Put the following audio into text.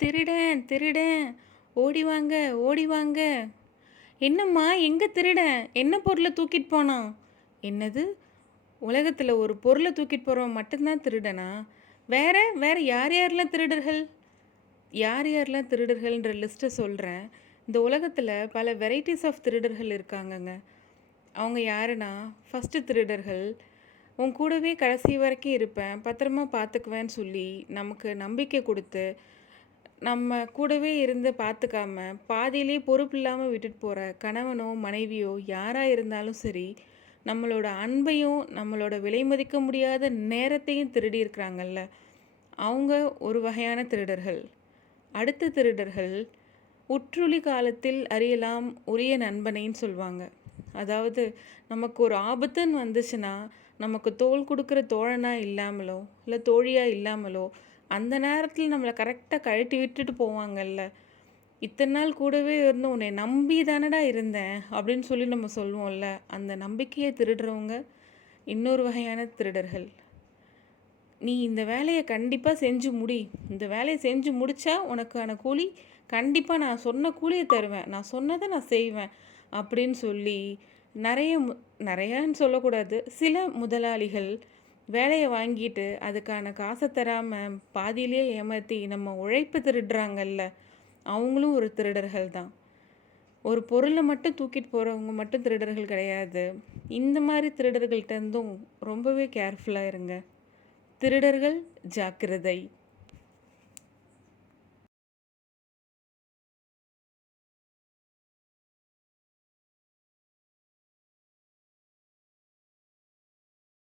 திருடன் திருடன் ஓடி வாங்க ஓடி வாங்க. என்னம்மா எங்கே திருடன் என்ன பொருளை தூக்கிட்டு போனான்? என்னது? உலகத்தில் ஒரு பொருளை தூக்கிட்டு போகிறவன் மட்டும்தான் திருடனா? வேற வேற யார் யாரெல்லாம் திருடர்கள்? யார் யாரெல்லாம் திருடர்கள்ன்ற லிஸ்ட்டை சொல்கிறேன். இந்த உலகத்தில் பல வெரைட்டிஸ் ஆஃப் திருடர்கள் இருக்காங்கங்க. அவங்க யாருன்னா, ஃபஸ்ட்டு திருடர்கள் உன் கூடவே கடைசி வரைக்கும் இருப்பேன், பத்திரமா பார்த்துக்குவேன்னு சொல்லி நமக்கு நம்பிக்கை கொடுத்து நம்ம கூடவே இருந்து பார்த்துக்காம பாதியிலே பொறுப்பு இல்லாமல் விட்டுட்டு போகிற கணவனோ மனைவியோ யாராக இருந்தாலும் சரி, நம்மளோட அன்பையும் நம்மளோட விலை மதிக்க முடியாத நேரத்தையும் திருடி இருக்கிறாங்கல்ல, அவங்க ஒரு வகையான திருடர்கள். அடுத்த திருடர்கள் உற்றுளி காலத்தில் அறியலாம் உரிய நண்பனைன்னு சொல்லுவாங்க. அதாவது நமக்கு ஒரு ஆபத்துன்னு வந்துச்சுன்னா நமக்கு தோள் கொடுக்குற தோழனாக இல்லாமலோ இல்லை தோழியாக இல்லாமலோ அந்த நேரத்தில் நம்மளை கரெக்டாக கழட்டி விட்டுட்டு போவாங்கல்ல. இத்தனை நாள் கூடவே இருந்து உன்னை நம்பி தானடா இருந்தேன் அப்படின்னு சொல்லி நம்ம சொல்லுவோம்ல, அந்த நம்பிக்கையை திருடுறவங்க இன்னொரு வகையான திருடர்கள். நீ இந்த வேலையை கண்டிப்பாக செஞ்சு முடி, இந்த வேலையை செஞ்சு முடித்தா உனக்கான கூலி கண்டிப்பாக நான் சொன்ன கூலியை தருவேன், நான் சொன்னதை நான் செய்வேன் அப்படின்னு சொல்லி நிறையான்னு சொல்லக்கூடாது, சில முதலாளிகள் வேலையை வாங்கிட்டு அதுக்கான காசை தராமல் பாதியிலே ஏமாற்றி நம்ம உழைப்பு திருடுறாங்கல்ல, அவங்களும் ஒரு திருடர்கள் தான். ஒரு பொருளை மட்டும் தூக்கிட்டு போகிறவங்க மட்டும் திருடர்கள் கிடையாது. இந்த மாதிரி திருடர்கள்ட்ட இருந்தும் ரொம்பவே கேர்ஃபுல்லாக இருங்க. திருடர்கள் ஜாக்கிரதை.